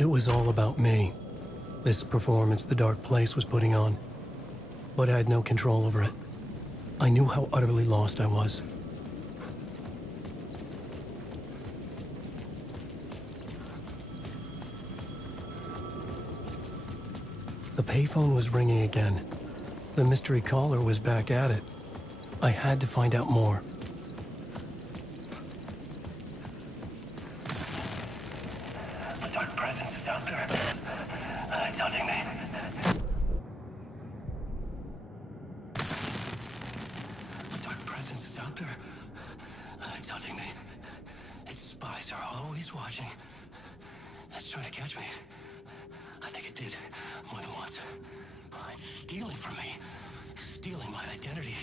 It was all about me. This performance the dark place was putting on. But I had no control over it. I knew how utterly lost I was. The payphone was ringing again. The mystery caller was back at it. I had to find out more. A dark presence is out there. It's hunting me. A dark presence is out there. It's hunting me. Its spies are always watching. It's trying to catch me. I think it did more than once. It's stealing from me. Stealing my identity.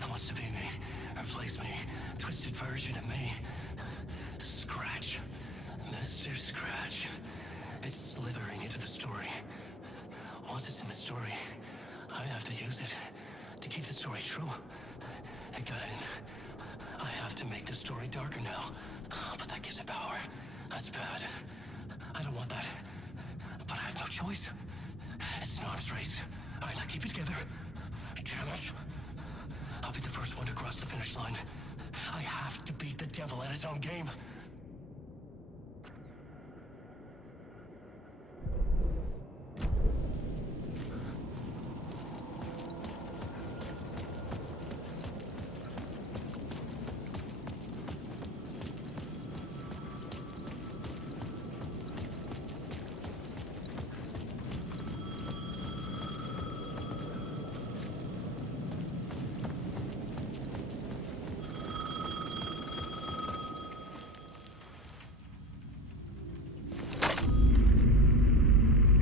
It wants to be me. Replace me. Twisted version of me. Scratch. Mr. Scratch. It's slithering into the story. Once it's in the story, I have to use it to keep the story true. It got in. I have to make the story darker now. But that gives it power. That's bad. I don't want that. But I have no choice. It's an arms race. All right, now keep it together. Damn it. I'll be the first one to cross the finish line. I have to beat the devil at his own game.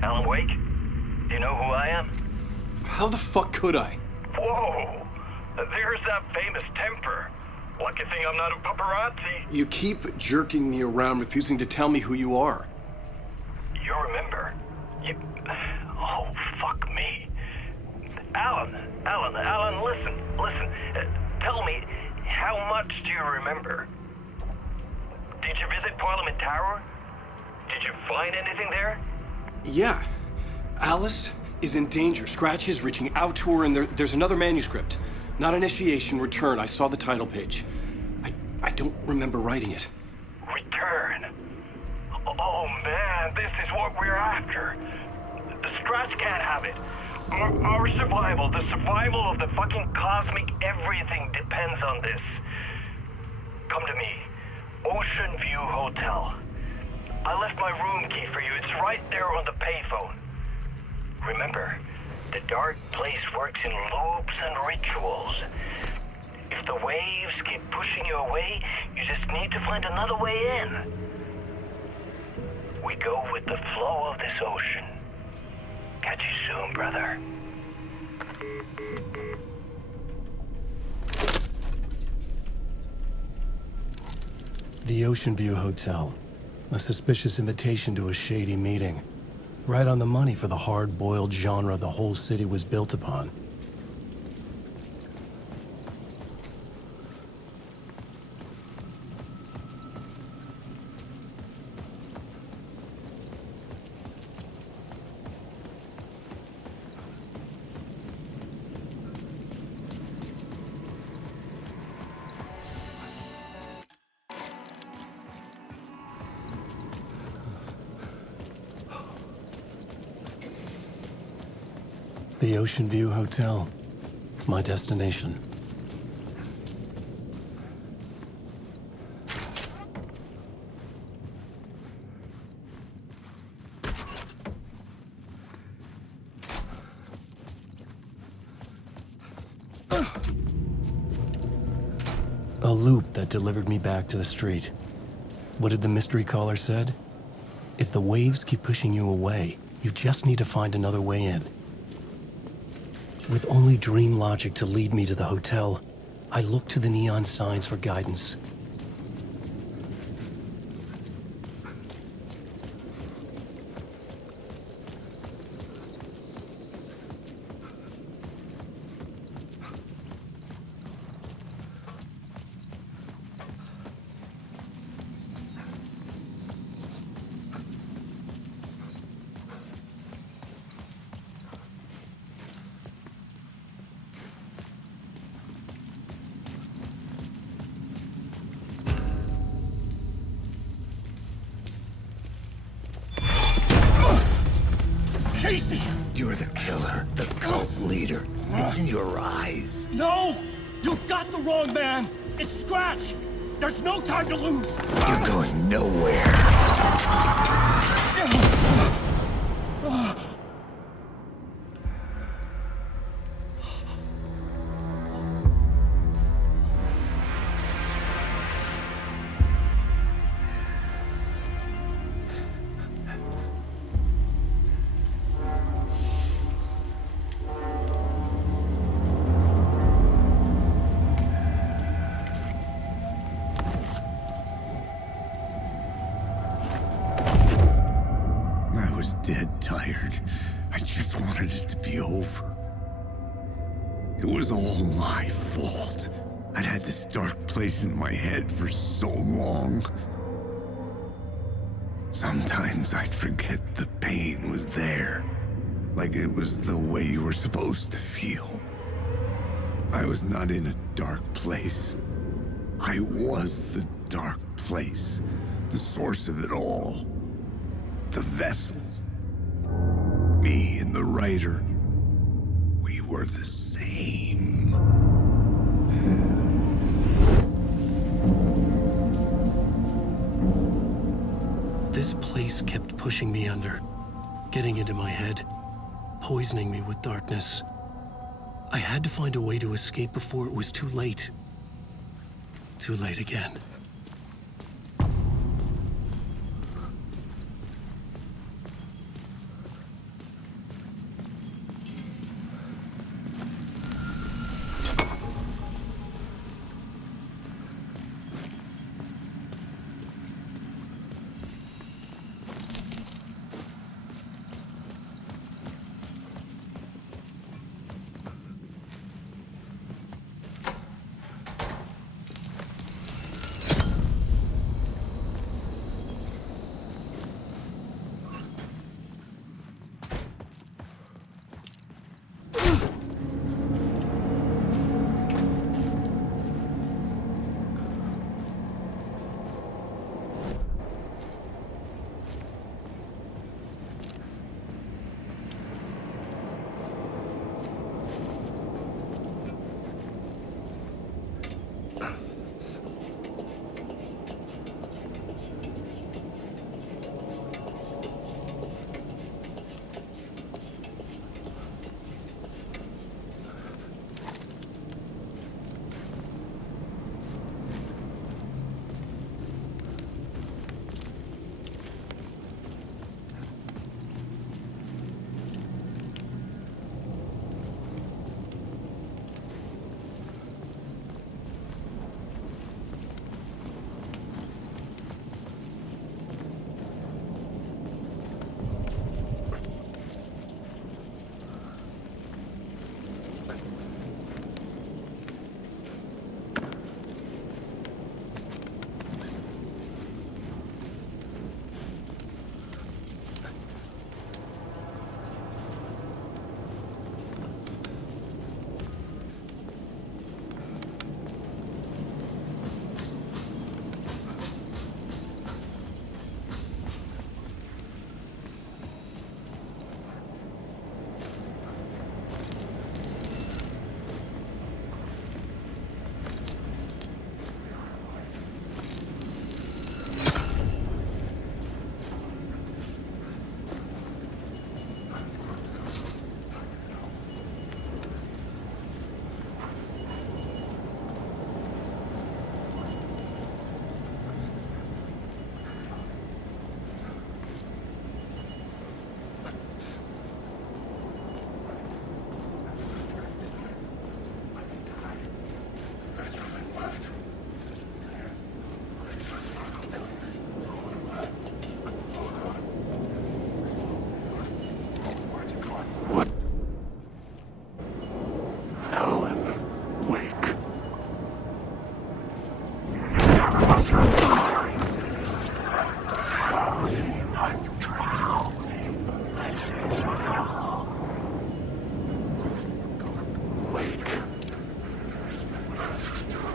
Alan Wake? Do you know who I am? How the fuck could I? Whoa! There's that famous temper. Lucky thing I'm not a paparazzi. You keep jerking me around, refusing to tell me who you are. You remember? Oh, fuck me. Alan, listen. Tell me, how much do you remember? Did you visit Parliament Tower? Did you find anything there? Yeah. Alice is in danger. Scratch is reaching out to her, and there's another manuscript. Not initiation, return. I saw the title page. I don't remember writing it. Return? Oh man, this is what we're after. The Scratch can't have it. Our survival, the survival of the fucking cosmic everything depends on this. Come to me. Ocean View Hotel. I left my room key for you. It's right there on the payphone. Remember, the dark place works in loops and rituals. If the waves keep pushing you away, you just need to find another way in. We go with the flow of this ocean. Catch you soon, brother. The Ocean View Hotel. A suspicious invitation to a shady meeting. Right on the money for the hard-boiled genre the whole city was built upon. The Ocean View Hotel. My destination. A loop that delivered me back to the street. What did the mystery caller said? If the waves keep pushing you away, you just need to find another way in. With only dream logic to lead me to the hotel, I looked to the neon signs for guidance. No! You've got the wrong man! It's Scratch! There's no time to lose! You're going nowhere. I was dead tired. I just wanted it to be over. It was all my fault. I'd had this dark place in my head for so long. Sometimes I'd forget the pain was there. Like it was the way you were supposed to feel. I was not in a dark place. I was the dark place. The source of it all. The vessel. Me and the writer. We were the same. This place kept pushing me under, getting into my head, poisoning me with darkness. I had to find a way to escape before it was too late. Too late again.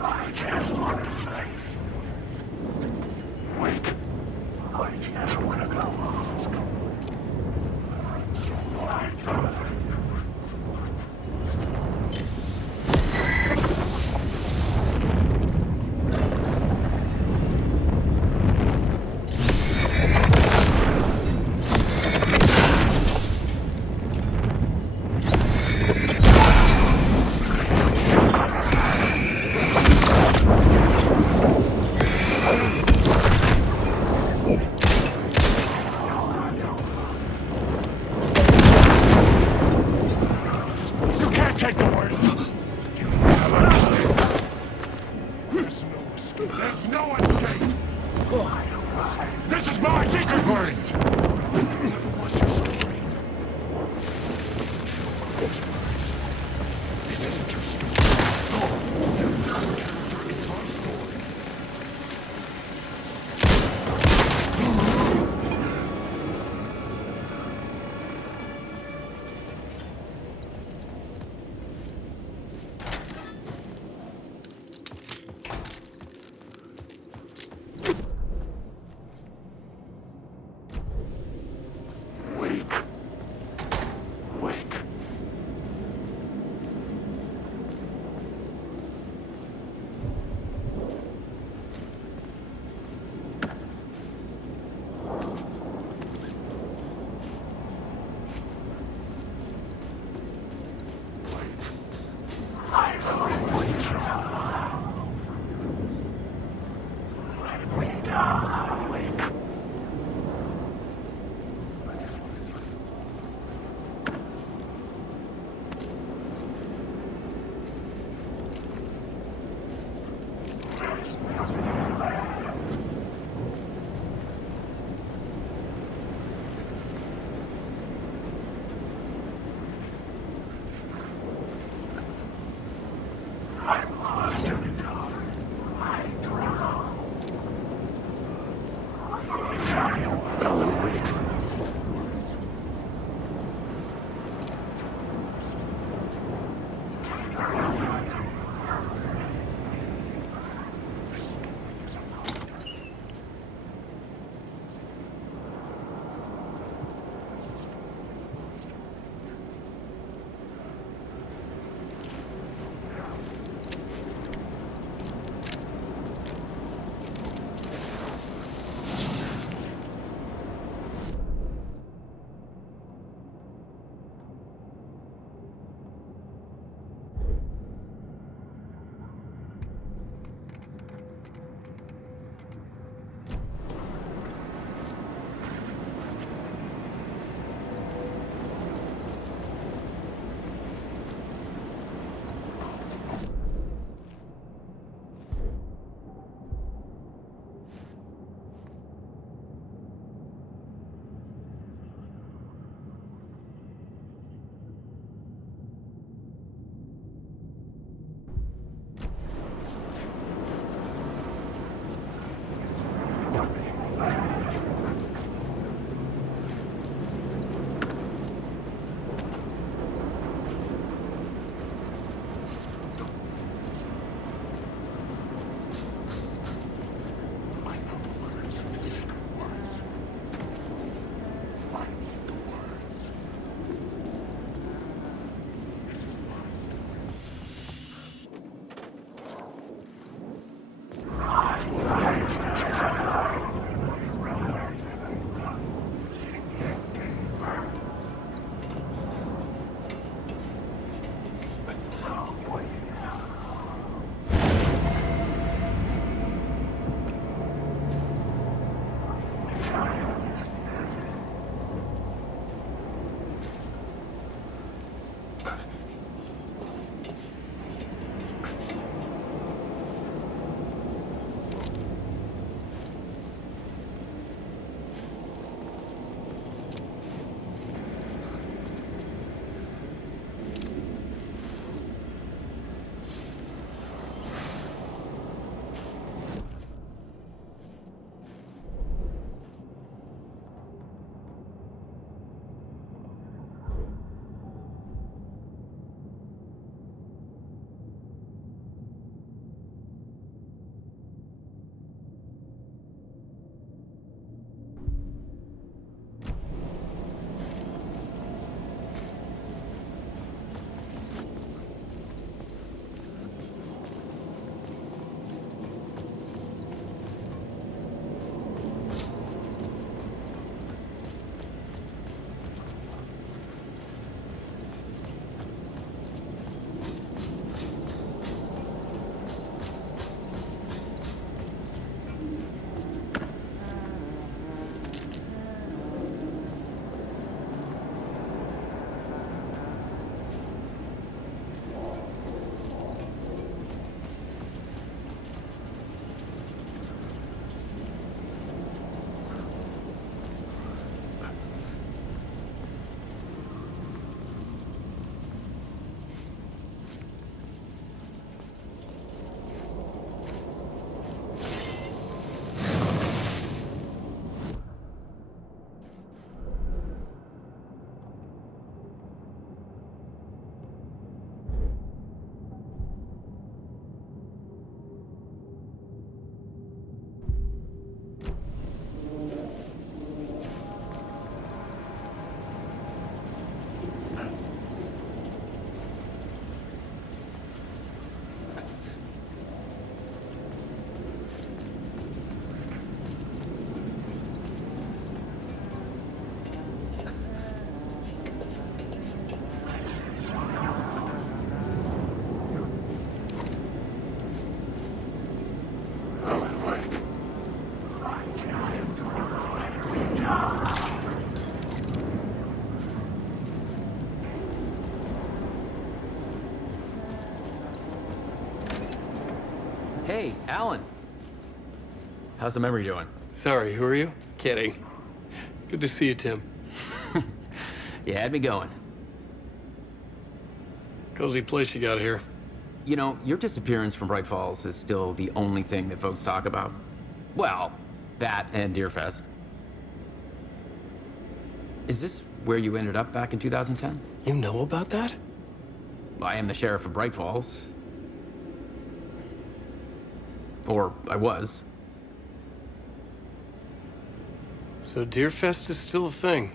I can't Hey, Alan. How's the memory doing? Sorry, who are you? Kidding. Good to see you, Tim. You had me going. Cozy place you got here. You know, your disappearance from Bright Falls is still the only thing that folks talk about. Well, that and Deerfest. Is this where you ended up back in 2010? You know about that? I am the sheriff of Bright Falls. Or I was. So Deerfest is still a thing.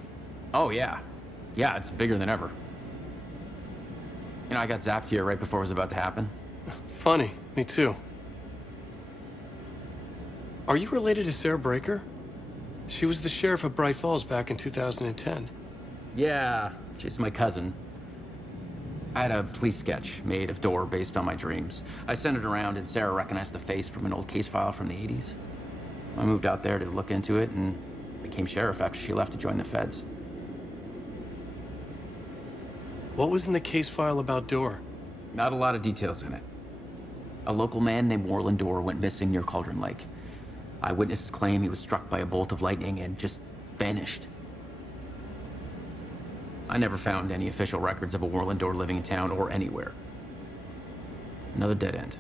Oh, yeah. Yeah, it's bigger than ever. You know, I got zapped here right before it was about to happen. Funny, me too. Are you related to Sarah Breaker? She was the sheriff of Bright Falls back in 2010. Yeah, she's my cousin. I had a police sketch made of Door based on my dreams. I sent it around and Sarah recognized the face from an old case file from the 80s. I moved out there to look into it and became sheriff after she left to join the feds. What was in the case file about Door? Not a lot of details in it. A local man named Warland Door went missing near Cauldron Lake. Eyewitnesses claim he was struck by a bolt of lightning and just vanished. I never found any official records of a Warland Door living in town or anywhere. Another dead end.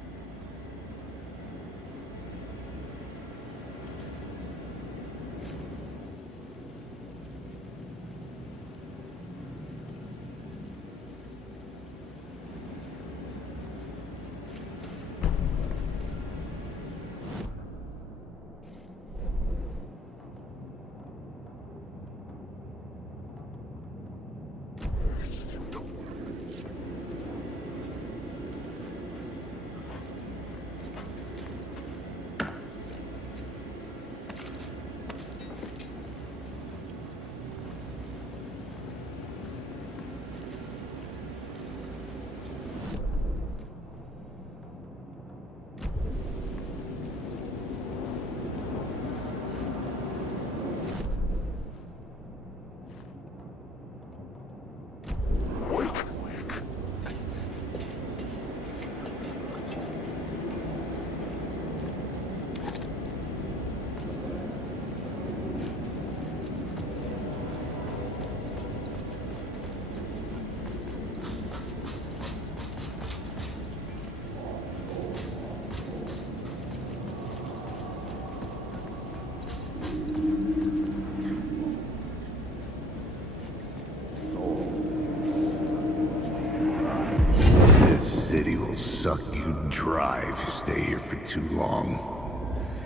City will suck you dry if you stay here for too long.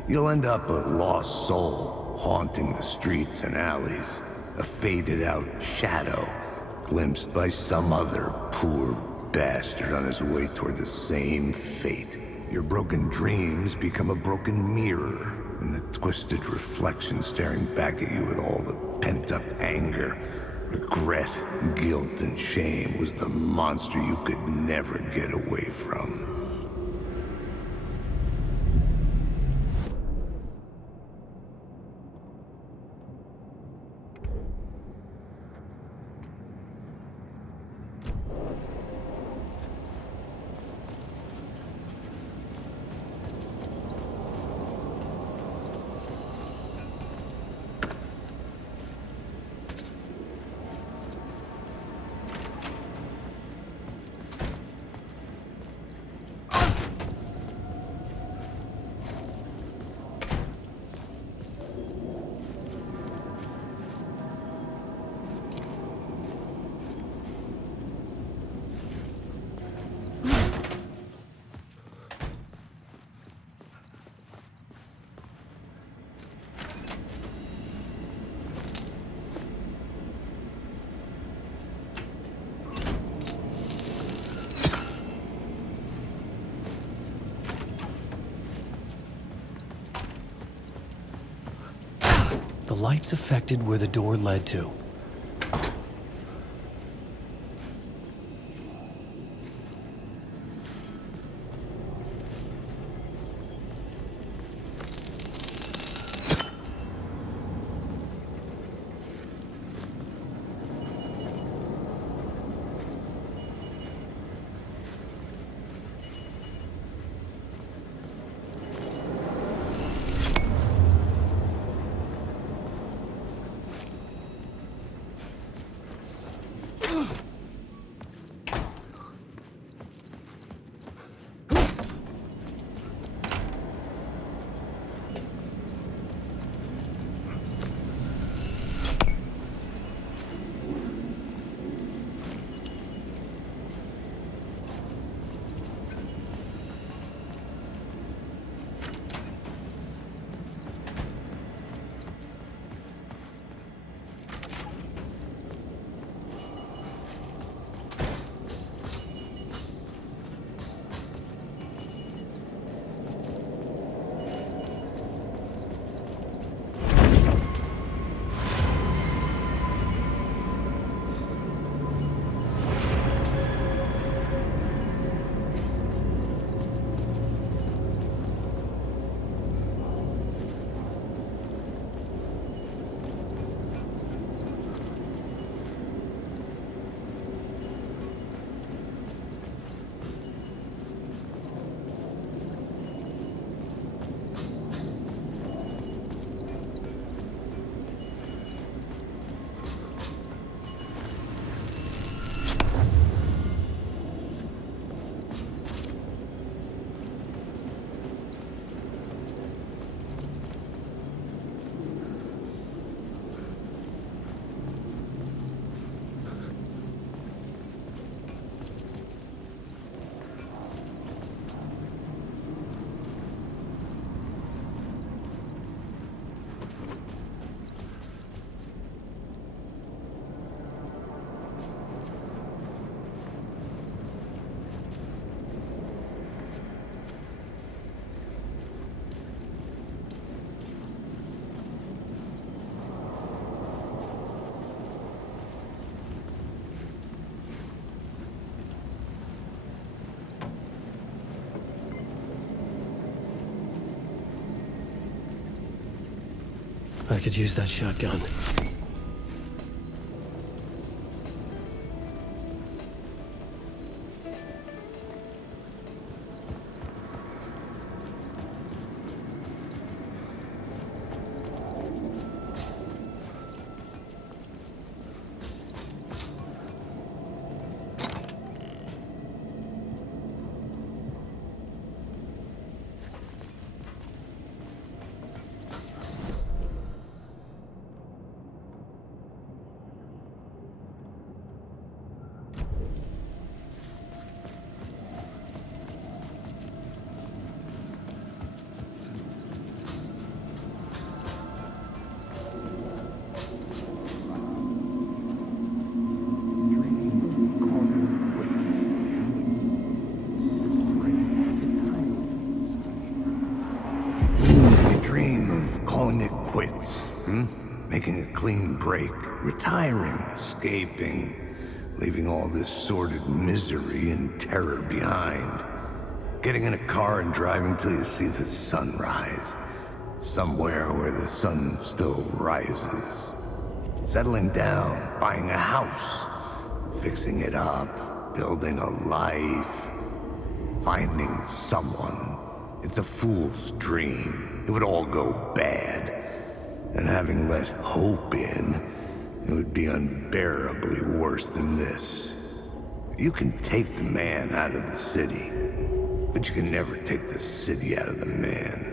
You'll end up a lost soul, haunting the streets and alleys. A faded-out shadow, glimpsed by some other poor bastard on his way toward the same fate. Your broken dreams become a broken mirror, and the twisted reflection staring back at you with all the pent-up anger, regret, guilt, and shame was the monster you could never get away from. The lights affected where the door led to. I could use that shotgun. You dream of calling it quits, making a clean break, retiring, escaping, leaving all this sordid misery and terror behind. Getting in a car and driving till you see the sun rise. Somewhere where the sun still rises. Settling down, buying a house, fixing it up, building a life, finding someone. It's a fool's dream. It would all go bad. And having let hope in, it would be unbearably worse than this. You can take the man out of the city, but you can never take the city out of the man.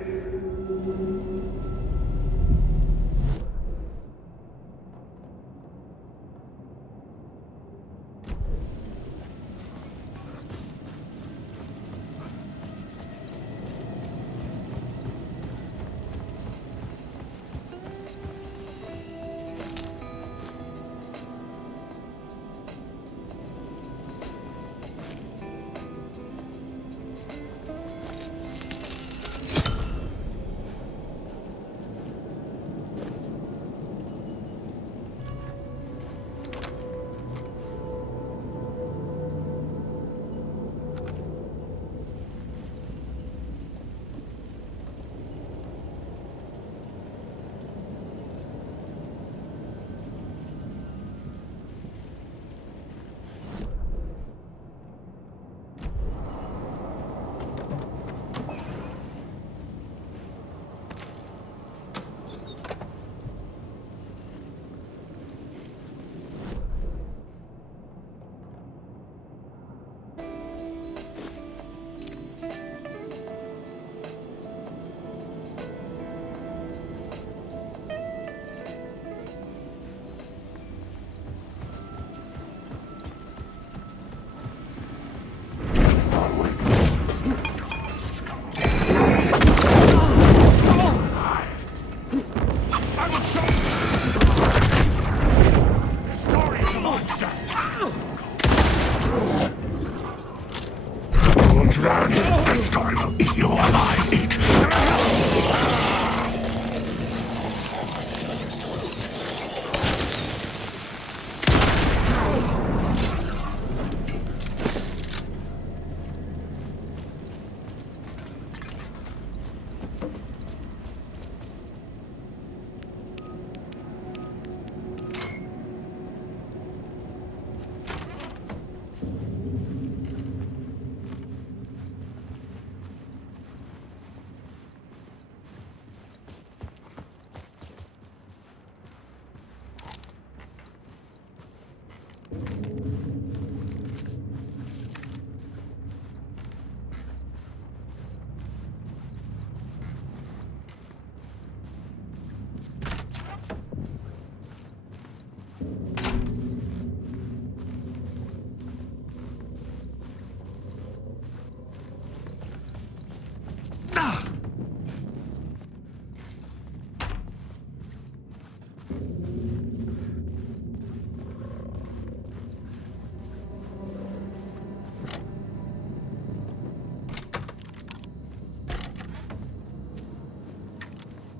The story will eat you alive, eat.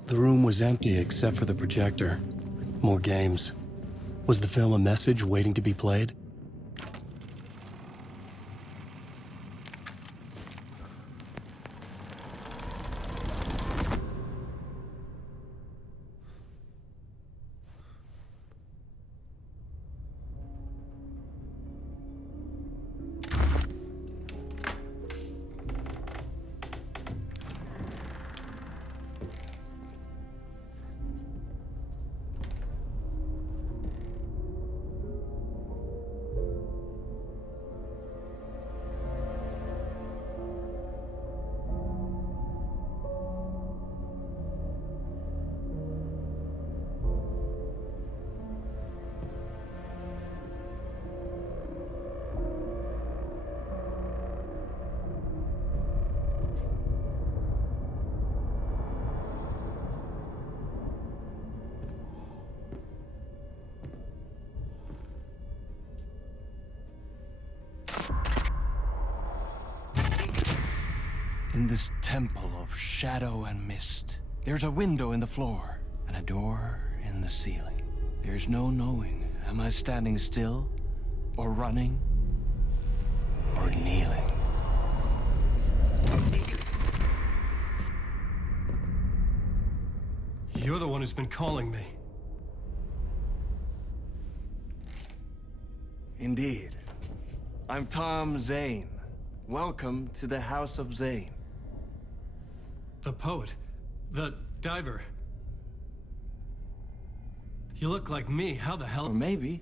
The room was empty except for the projector. More games. Was the film a message waiting to be played? In this temple of shadow and mist, there's a window in the floor and a door in the ceiling. There's no knowing, am I standing still, or running, or kneeling? You're the one who's been calling me. Indeed. I'm Tom Zane. Welcome to the House of Zane. The poet. The diver. You look like me. How the hell? Or maybe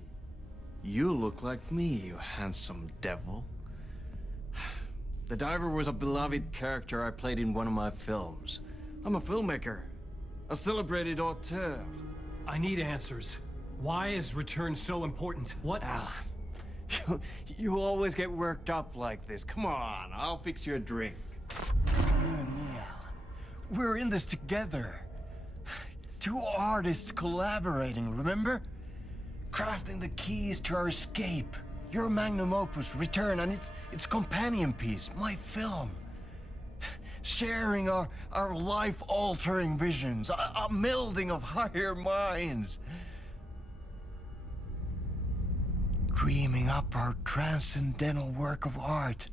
you look like me, you handsome devil. The diver was a beloved character I played in one of my films. I'm a filmmaker, a celebrated auteur. I need answers. Why is Return so important? What? Alan, you always get worked up like this. Come on, I'll fix you a drink. You and me, Alan. We're in this together. Two artists collaborating, remember? Crafting the keys to our escape. Your magnum opus, Return, and its companion piece, my film. Sharing our life-altering visions, a melding of higher minds. Dreaming up our transcendental work of art.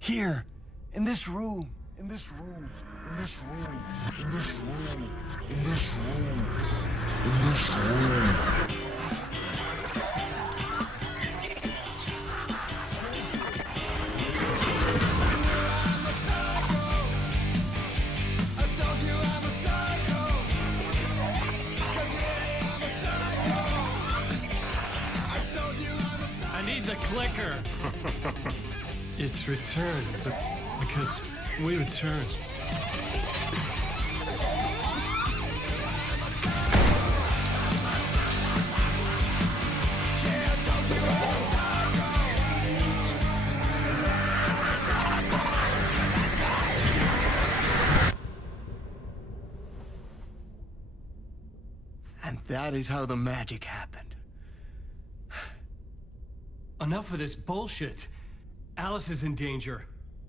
Here, in this room, in this room, in this room, in this room, in this room, in this room. I need the clicker. It's Return, but because we return. And that is how the magic happened. Enough of this bullshit. Alice is in danger.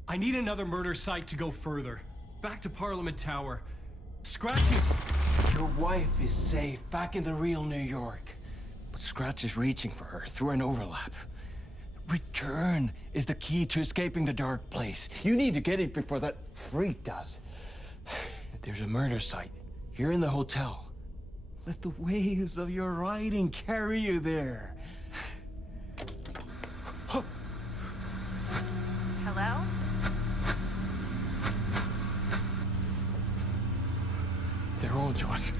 I need another murder site to go further. Back to Parliament Tower. Scratch is... Your wife is safe, back in the real New York. But Scratch is reaching for her through an overlap. Return is the key to escaping the dark place. You need to get it before that freak does. There's a murder site here in the hotel. Let the waves of your writing carry you there. Hello? They're all yours.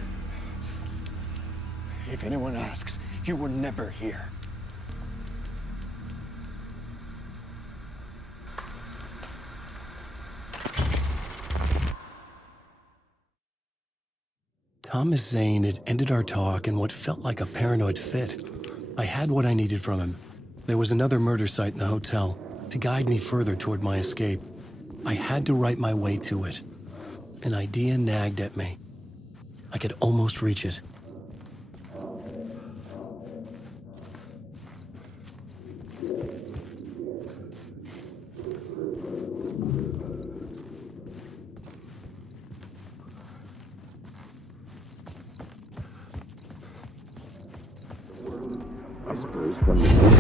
If anyone asks, you were never here. Thomas Zane had ended our talk in what felt like a paranoid fit. I had what I needed from him. There was another murder site in the hotel to guide me further toward my escape. I had to write my way to it. An idea nagged at me. I could almost reach it.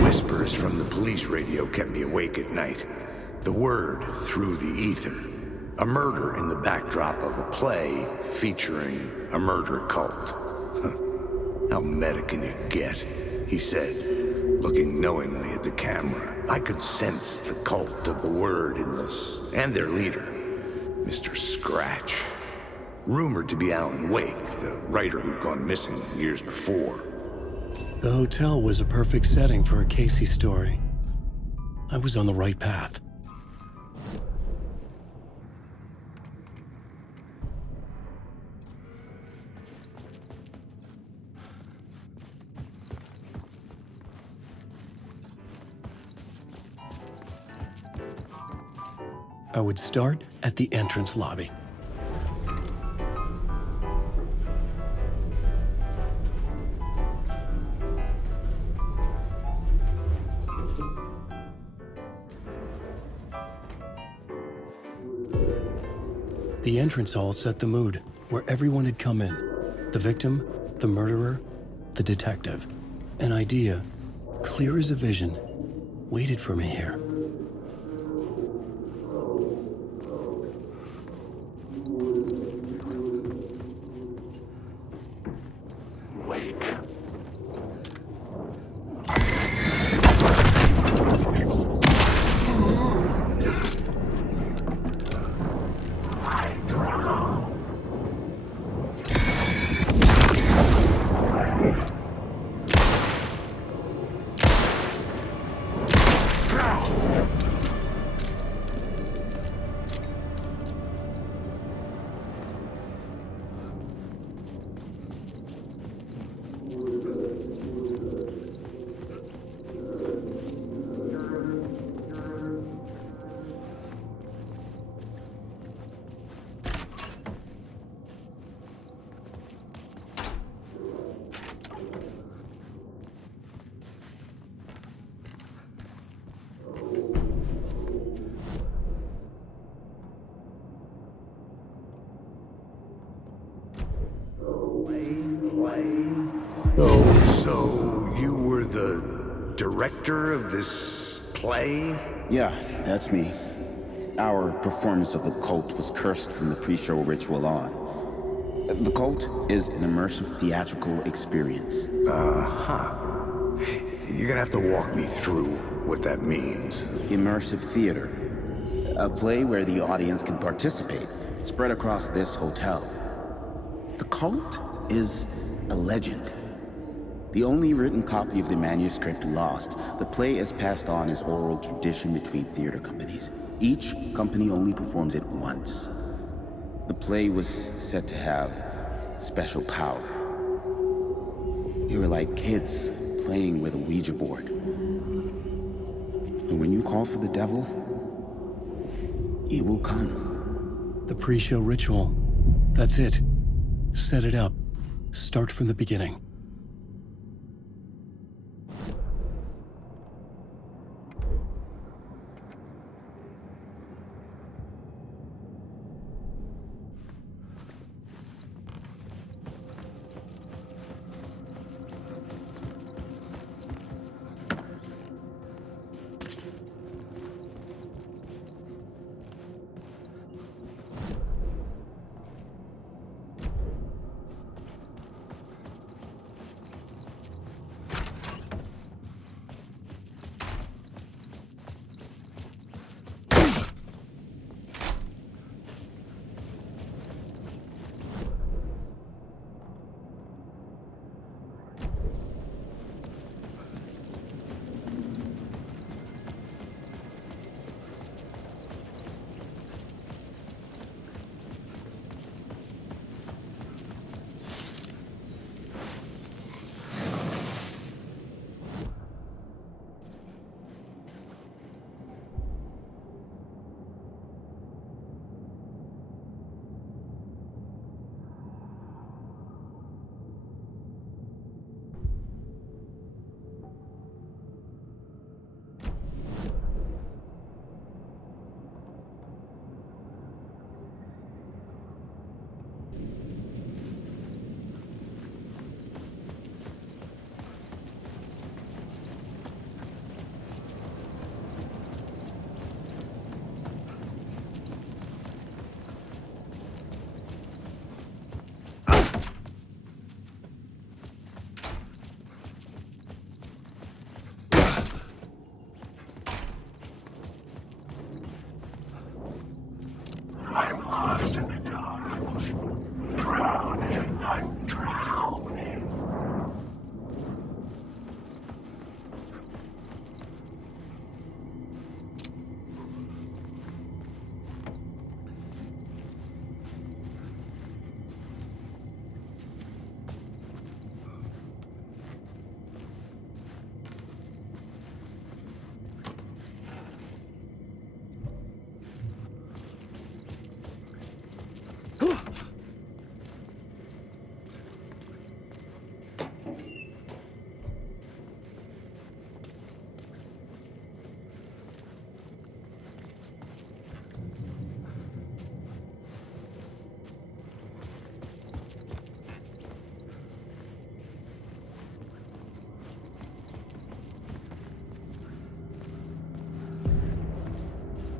Whispers from the police radio kept me awake at night. The word through the ether. A murder in the backdrop of a play featuring a murder cult. How meta can you get? He said, looking knowingly at the camera. I could sense the cult of the word in this, and their leader, Mr. Scratch. Rumored to be Alan Wake, the writer who'd gone missing years before. The hotel was a perfect setting for a Casey story. I was on the right path. I would start at the entrance lobby. The entrance hall set the mood, where everyone had come in. The victim, the murderer, the detective. An idea, clear as a vision, waited for me here. Wake. So you were the director of this play? Yeah, that's me. Our performance of the cult was cursed from the pre-show ritual on. The cult is an immersive theatrical experience. You're gonna have to walk me through what that means. Immersive theater. A play where the audience can participate, spread across this hotel. The cult is a legend. The only written copy of the manuscript lost, the play is passed on as oral tradition between theater companies. Each company only performs it once. The play was said to have special power. We were like kids playing with a Ouija board. And when you call for the devil, he will come. The pre-show ritual. That's it. Set it up. Start from the beginning.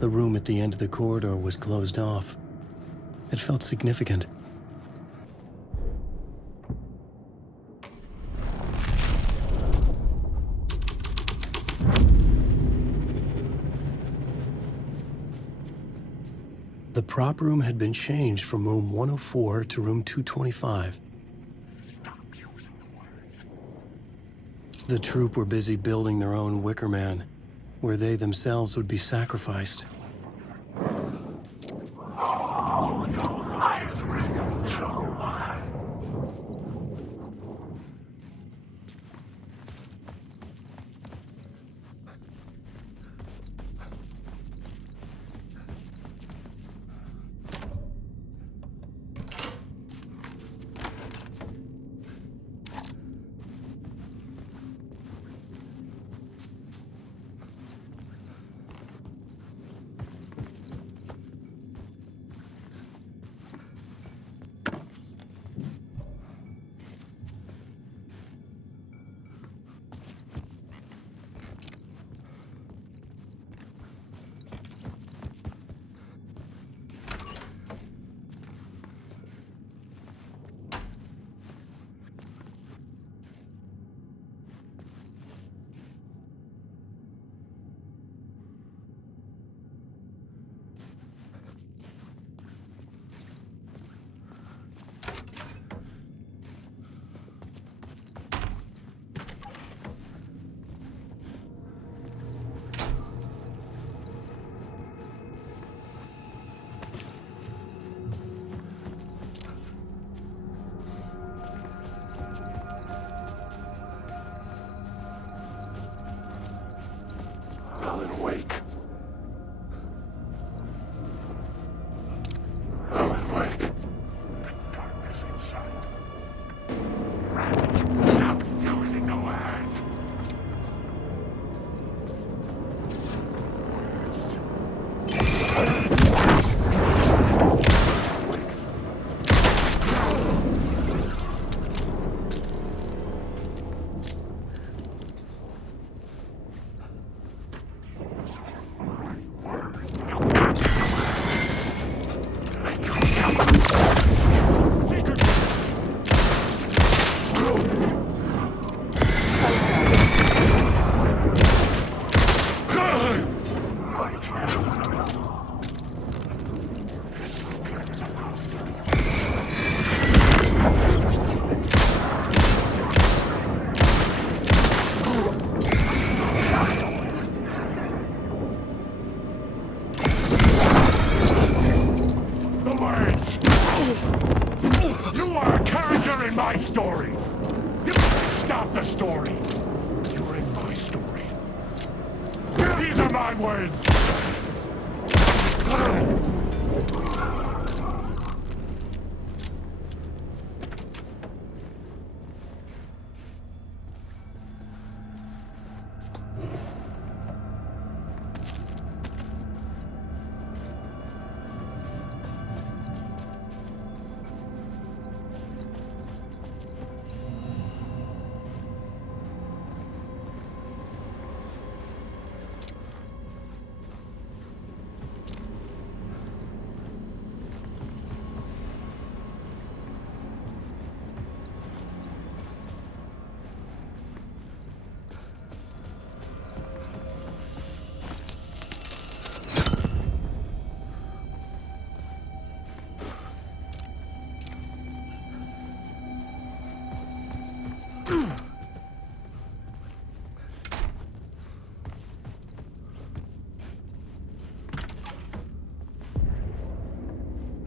The room at the end of the corridor was closed off. It felt significant. The prop room had been changed from room 104 to room 225. The troupe were busy building their own Wicker Man, where they themselves would be sacrificed. Alan, wake. Alan, wake. The darkness inside. Randy, stop using the words.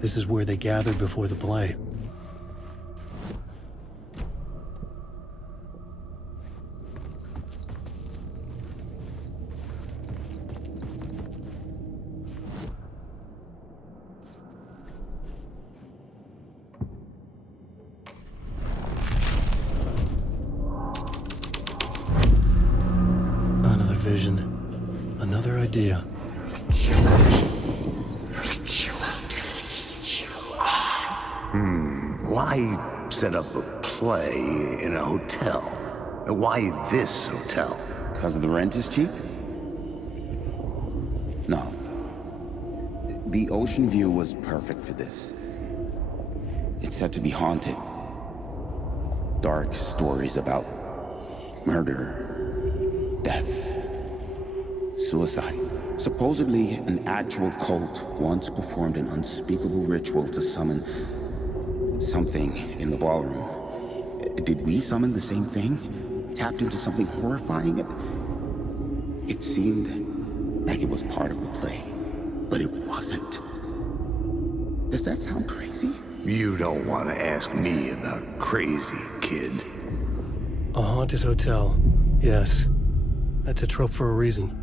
This is where they gathered before the play. Another vision. Another idea. Why set up a play in a hotel? Why this hotel? 'Cause the rent is cheap? No. The ocean view was perfect for this. It's said to be haunted. Dark stories about murder, death, suicide. Supposedly, an actual cult once performed an unspeakable ritual to summon something in the ballroom. Did we summon the same thing? Tapped into something horrifying? It seemed like it was part of the play, but it wasn't. Does that sound crazy? You don't want to ask me about crazy, kid. A haunted hotel. Yes. That's a trope for a reason.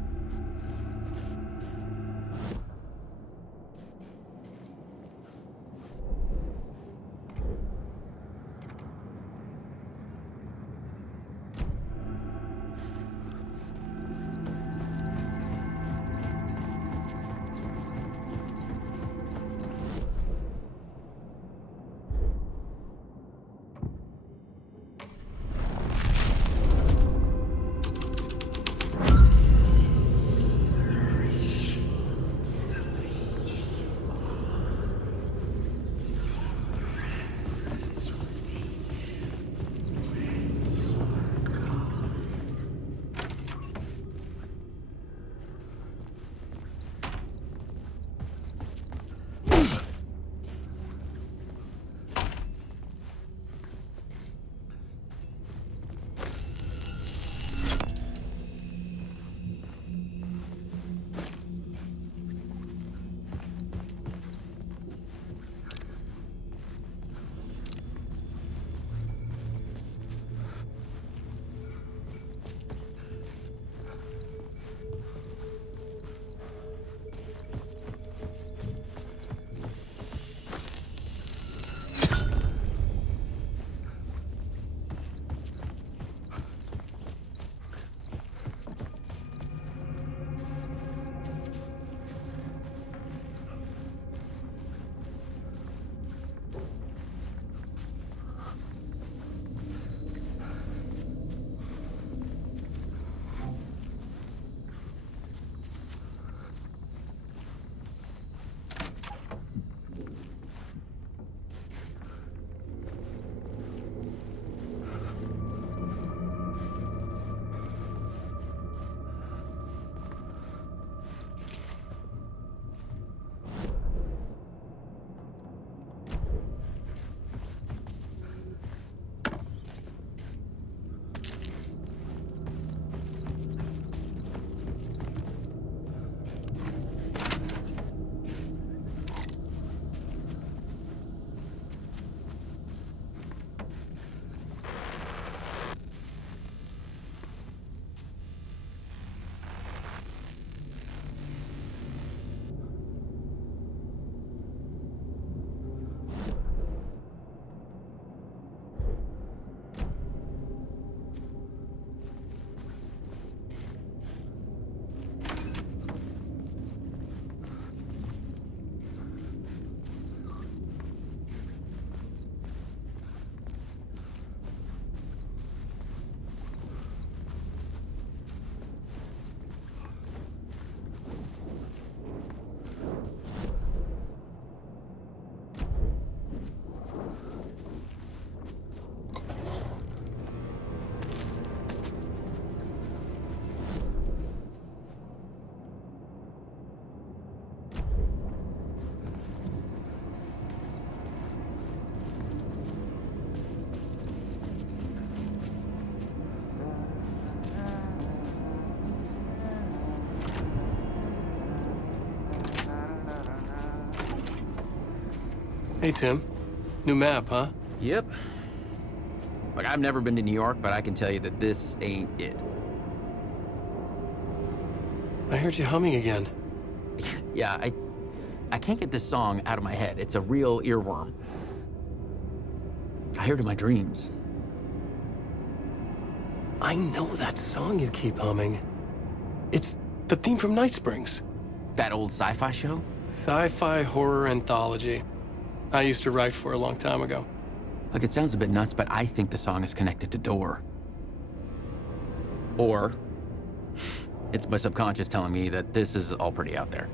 Hey, Tim. New map, huh? Yep. Like, I've never been to New York, but I can tell you that this ain't it. I heard you humming again. Yeah, I can't get this song out of my head. It's a real earworm. I hear it in my dreams. I know that song you keep humming. It's the theme from Night Springs. That old sci-fi show? Sci-fi horror anthology. I used to write for a long time ago. Like, it sounds a bit nuts, but I think the song is connected to Door. Or it's my subconscious telling me that this is all pretty out there.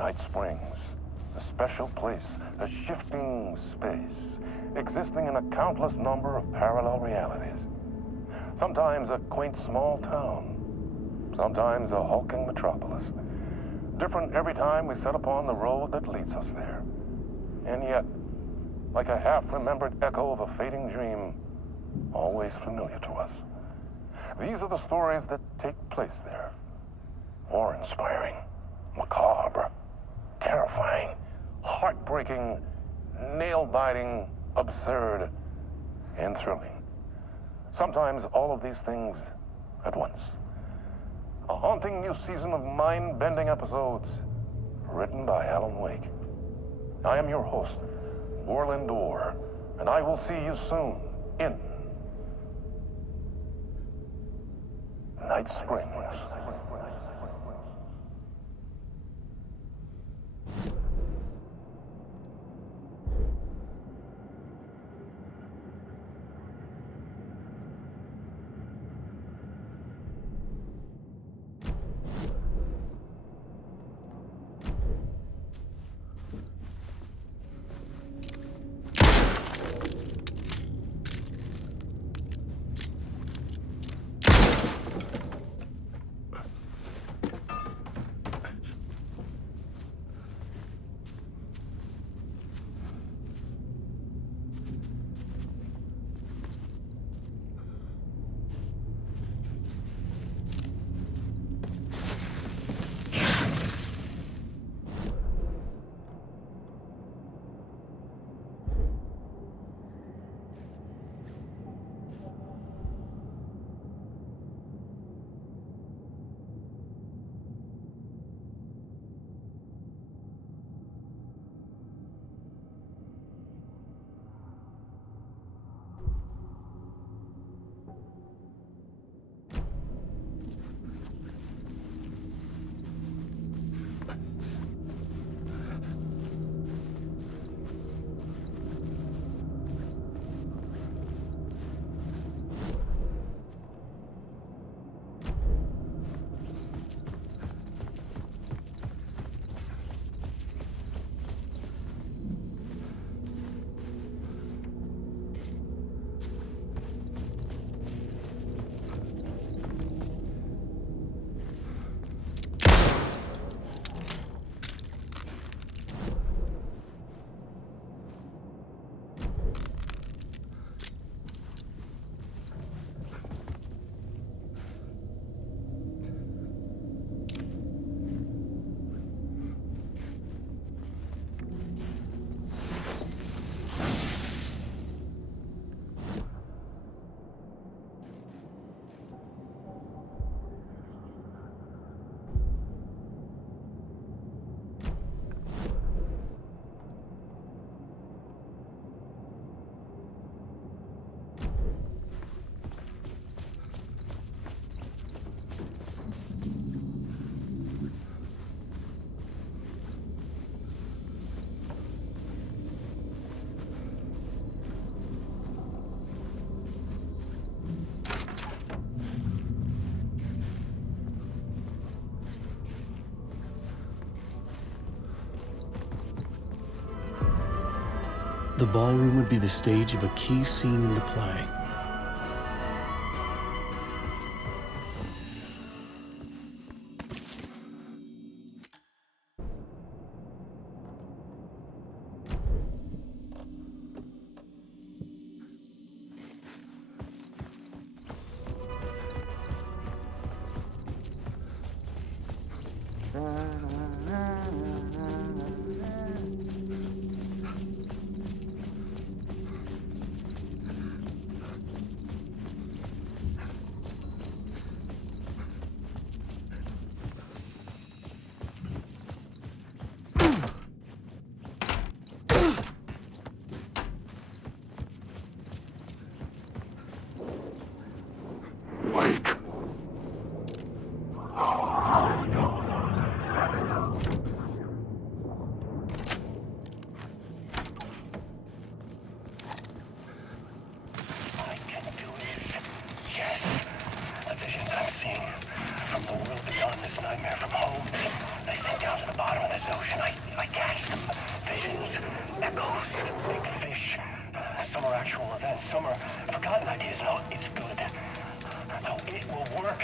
Night Springs, a special place, a shifting space, existing in a countless number of parallel realities. Sometimes a quaint small town, sometimes a hulking metropolis. Different every time we set upon the road that leads us there. And yet, like a half-remembered echo of a fading dream, always familiar to us. These are the stories that take place there. Awe-inspiring, macabre, terrifying, heartbreaking, nail-biting, absurd, and thrilling. Sometimes all of these things at once. A haunting new season of mind-bending episodes written by Alan Wake. I am your host, Orland Orr, and I will see you soon in Night Springs. The ballroom would be the stage of a key scene in the play. I can do this. Yes. The visions I'm seeing from the world beyond this nightmare, from home, they sink down to the bottom of this ocean. I catch them. Visions, echoes, big fish. Some are actual events, some are forgotten ideas. No, it's good. No, it will work.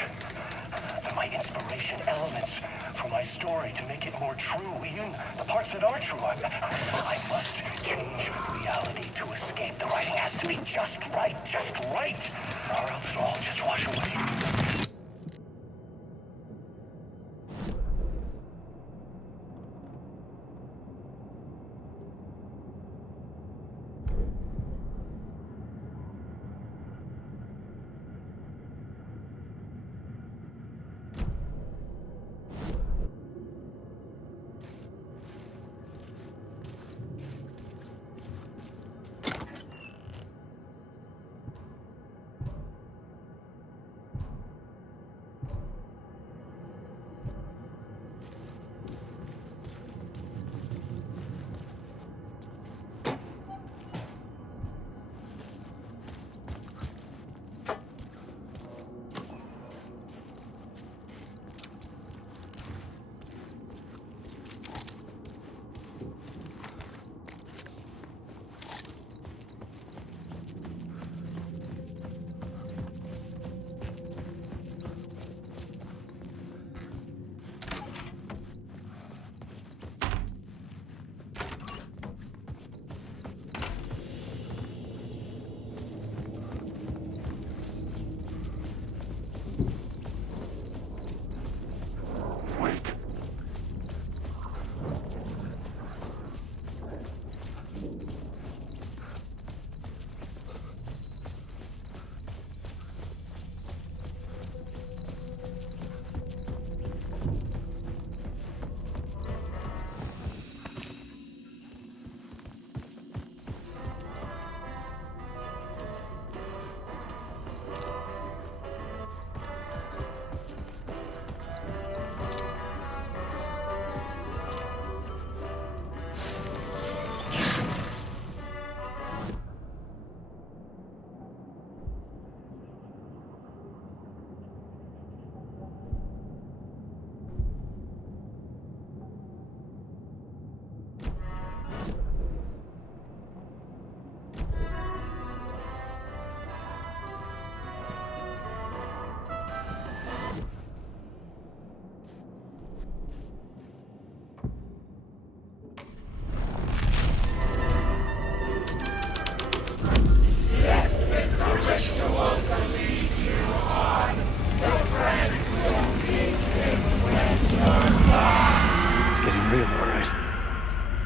They're my inspiration, elements for my story to make it more true, even the parts that are true. I must change reality to escape. The writing has to be just right, or else it'll all just wash away.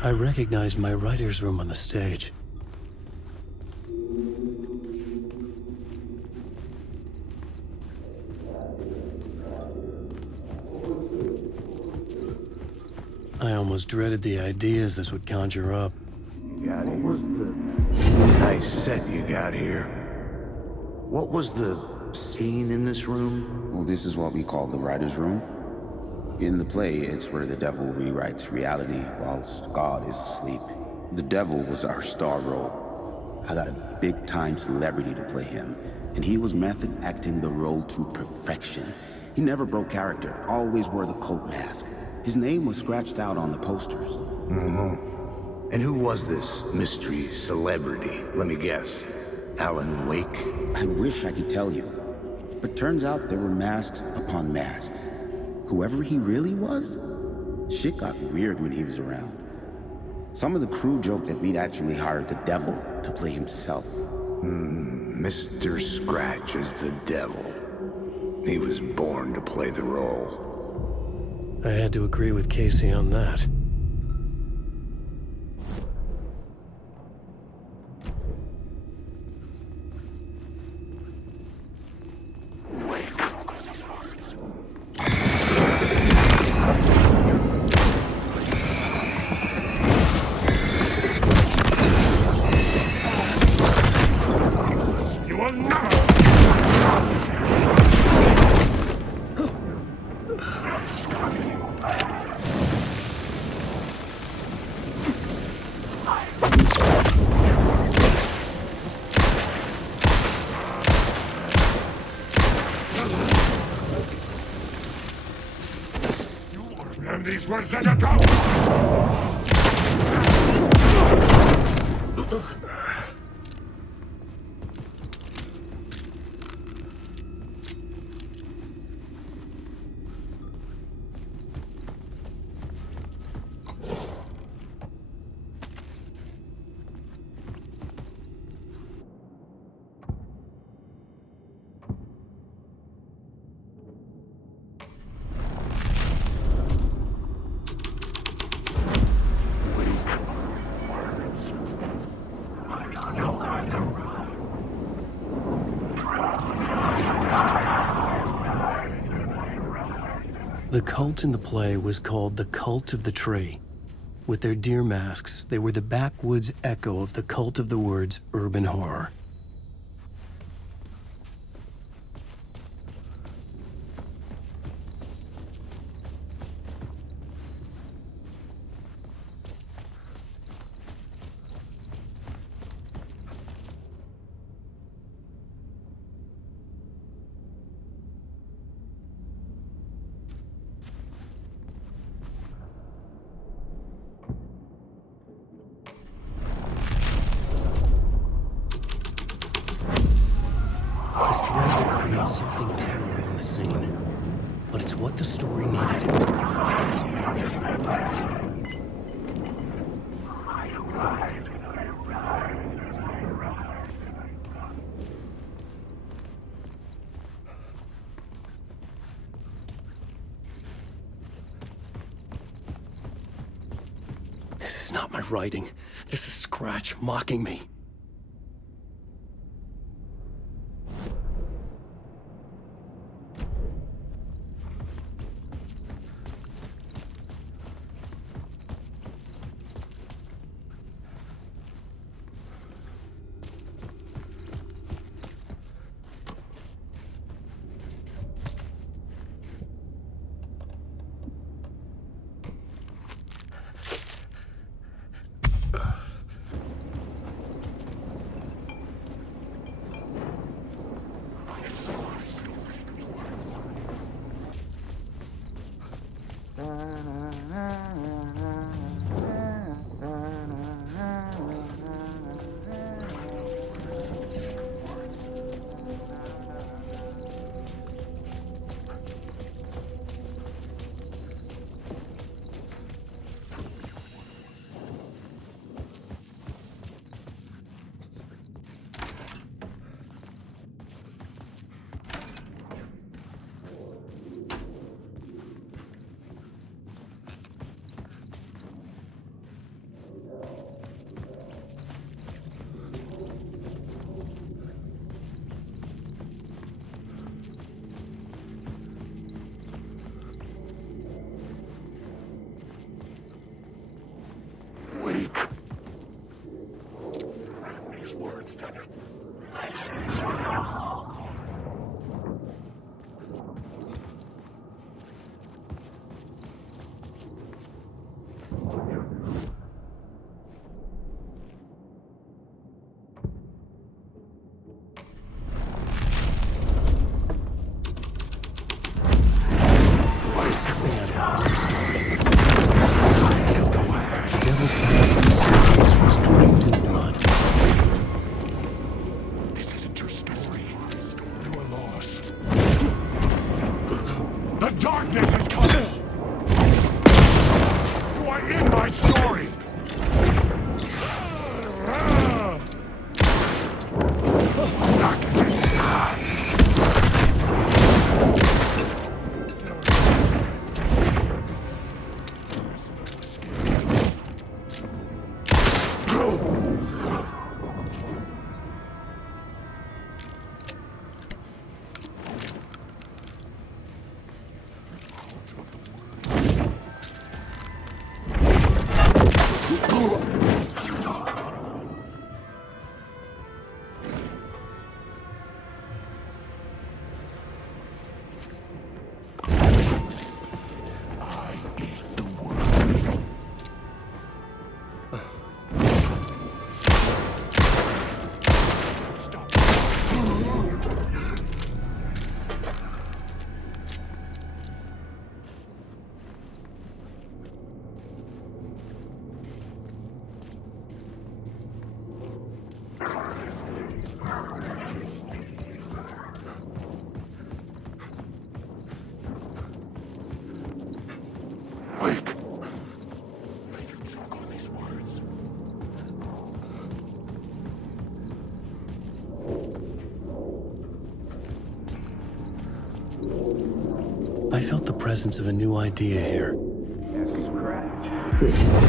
I recognized my writer's room on the stage. I almost dreaded the ideas this would conjure up. Got here. Nice set you got here. What was the scene in this room? Well, this is what we call the writer's room. In the play, it's where the devil rewrites reality whilst God is asleep. The devil was our star role. I got a big-time celebrity to play him, and he was method acting the role to perfection. He never broke character, always wore the cult mask. His name was scratched out on the posters. And who was this mystery celebrity? Let me guess. Alan Wake? I wish I could tell you, but turns out there were masks upon masks. Whoever he really was, shit got weird when he was around. Some of the crew joked that we'd actually hired the devil to play himself. Mr. Scratch is the devil. He was born to play the role. I had to agree with Casey on that. And these words at a top! The cult in the play was called the Cult of the Tree. With their deer masks, they were the backwoods echo of the cult of the woods urban horror. This thread will create something terrible in the scene, but it's what the story needed. This is not my writing. This is Scratch mocking me. This is coming! You are in my story! I felt the presence of a new idea here.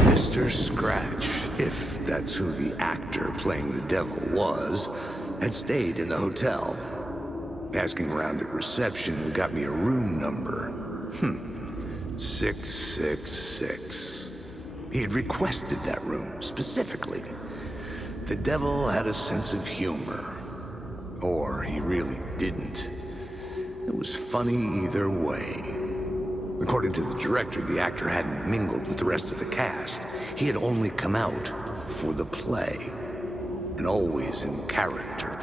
Mr. Scratch, if that's who the actor playing the devil was, had stayed in the hotel. Asking around at reception got me a room number. 666. He had requested that room, specifically. The devil had a sense of humor. Or he really didn't. It was funny either way. According to the director, the actor hadn't mingled with the rest of the cast. He had only come out for the play, and always in character.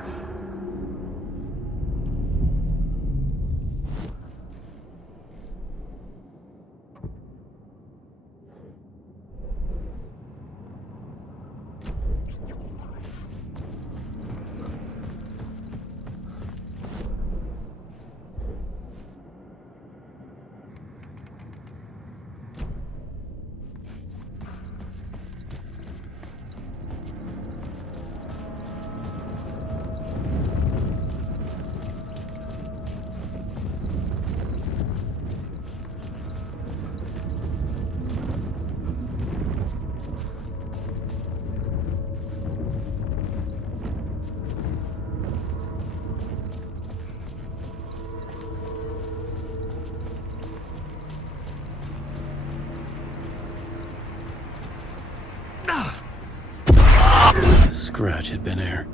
Scratch had been here.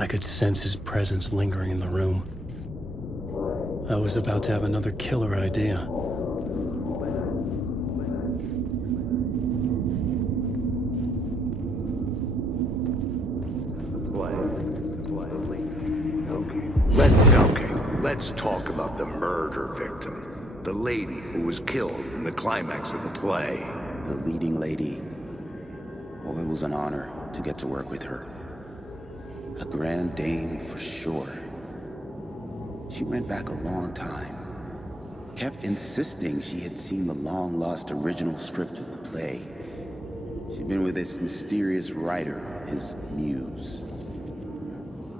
I could sense his presence lingering in the room. I was about to have another killer idea. Let's talk about the murder victim. The lady who was killed in the climax of the play. The leading lady. Oh, it was an honor to get to work with her. A grand dame for sure. She went back a long time. Kept insisting she had seen the long-lost original script of the play. She'd been with this mysterious writer, his muse.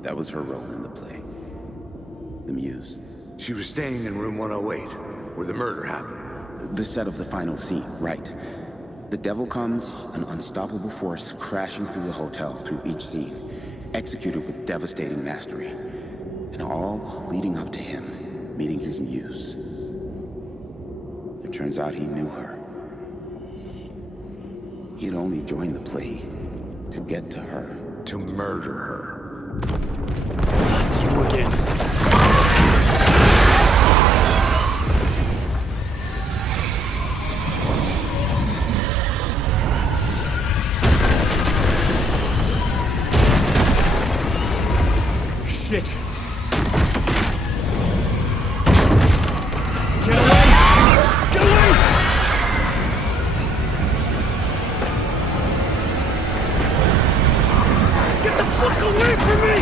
That was her role in the play. The muse. She was staying in room 108, where the murder happened. The set of the final scene, right. The devil comes, an unstoppable force crashing through the hotel through each scene, executed with devastating mastery, and all leading up to him meeting his muse. It turns out he knew her. He had only joined the play to get to her. To murder her. You again. Shit! Get away! Get away! Get the fuck away from me!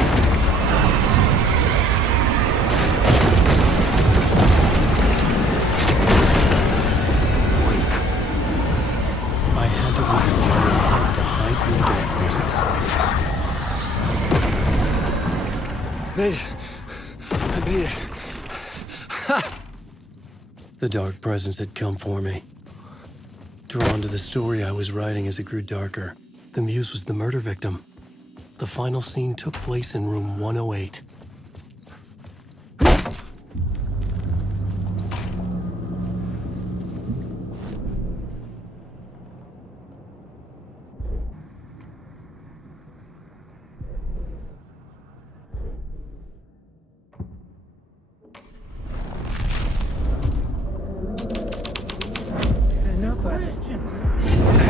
Made it. I made it. The dark presence had come for me. Drawn to the story I was writing as it grew darker, the muse was the murder victim. The final scene took place in room 108.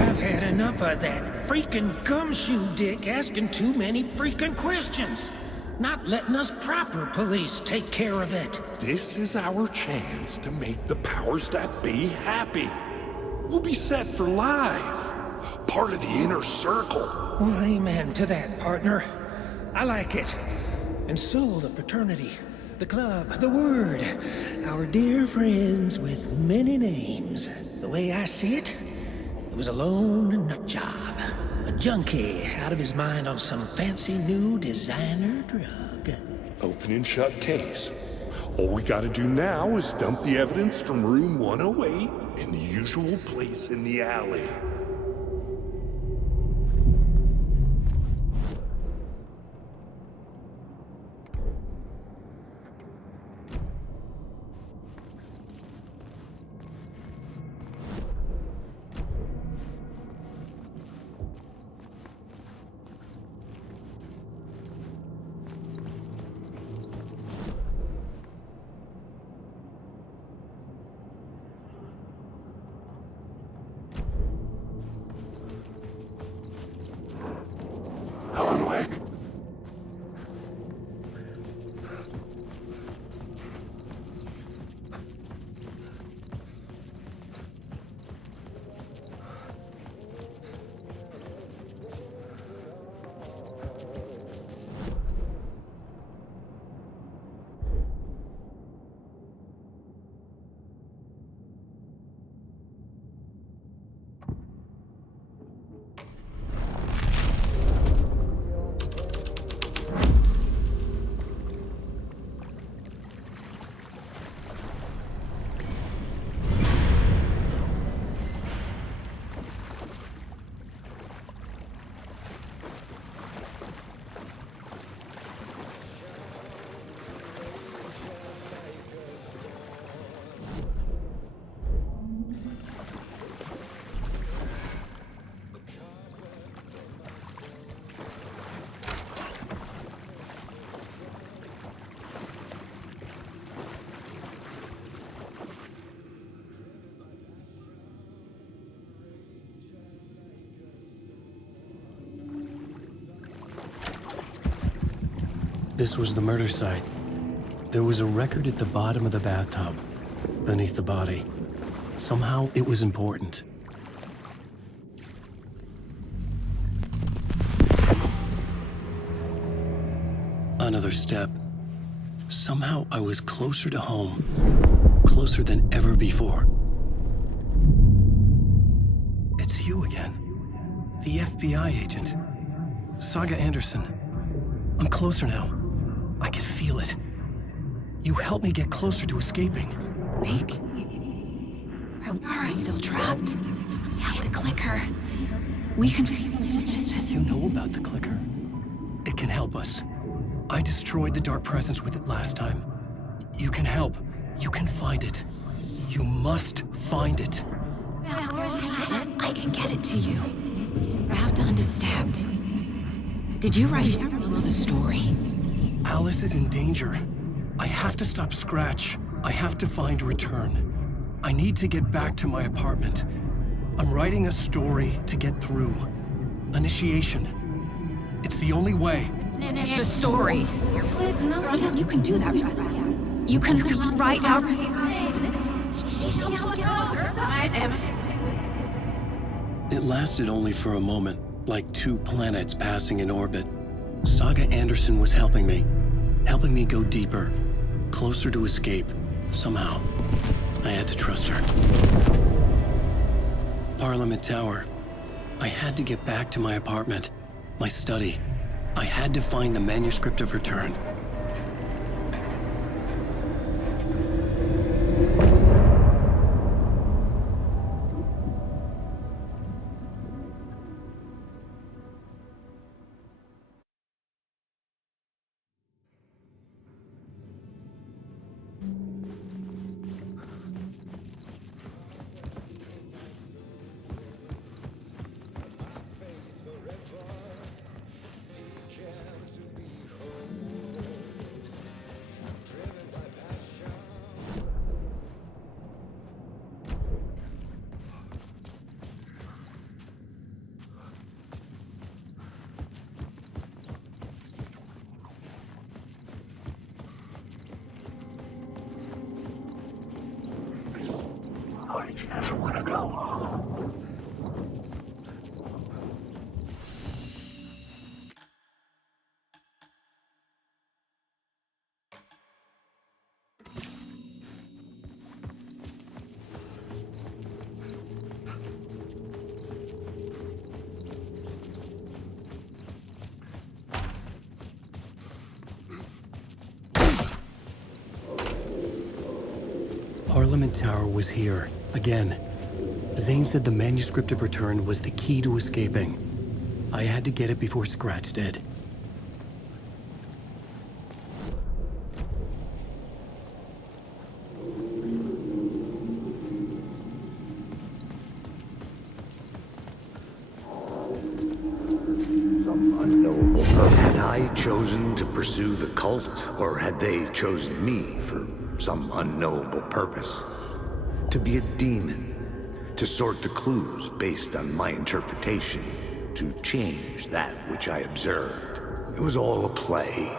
I've had enough of that freaking gumshoe dick asking too many freaking questions. Not letting us proper police take care of it. This is our chance to make the powers that be happy. We'll be set for life. Part of the inner circle. Well, amen to that, partner. I like it. And so the fraternity, the club, the word. Our dear friends with many names. The way I see it, it was a lone nut job. A junkie out of his mind on some fancy new designer drug. Open and shut case. All we gotta do now is dump the evidence from room 108 in the usual place in the alley. Helen Wake. This was the murder site. There was a record at the bottom of the bathtub, beneath the body. Somehow it was important. Another step. Somehow I was closer to home. Closer than ever before. It's you again. The FBI agent. Saga Anderson. I'm closer now. I can feel it. You helped me get closer to escaping. Wake? Are I still trapped? Yeah, the clicker. We can... You know about the clicker? It can help us. I destroyed the dark presence with it last time. You can help. You can find it. You must find it. I can get it to you. I have to understand. Did you write the story? Alice is in danger. I have to stop Scratch. I have to find Return. I need to get back to my apartment. I'm writing a story to get through. Initiation. It's the only way. The story. You can do that. You can write out... It lasted only for a moment, like two planets passing in orbit. Saga Anderson was helping me go deeper, closer to escape, somehow. I had to trust her. Parliament Tower. I had to get back to my apartment, my study. I had to find the manuscript of Return. I just want to go home. Parliament Tower was here, again. Zane said the manuscript of return was the key to escaping. I had to get it before Scratch did. Had I chosen to pursue the cult, or had they chosen me for some unknowable purpose? To be a demon, to sort the clues based on my interpretation, to change that which I observed. It was all a play.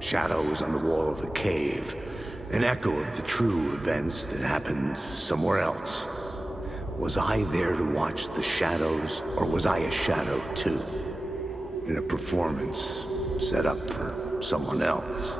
Shadows on the wall of the cave, an echo of the true events that happened somewhere else. Was I there to watch the shadows, or was I a shadow too? In a performance set up for someone else?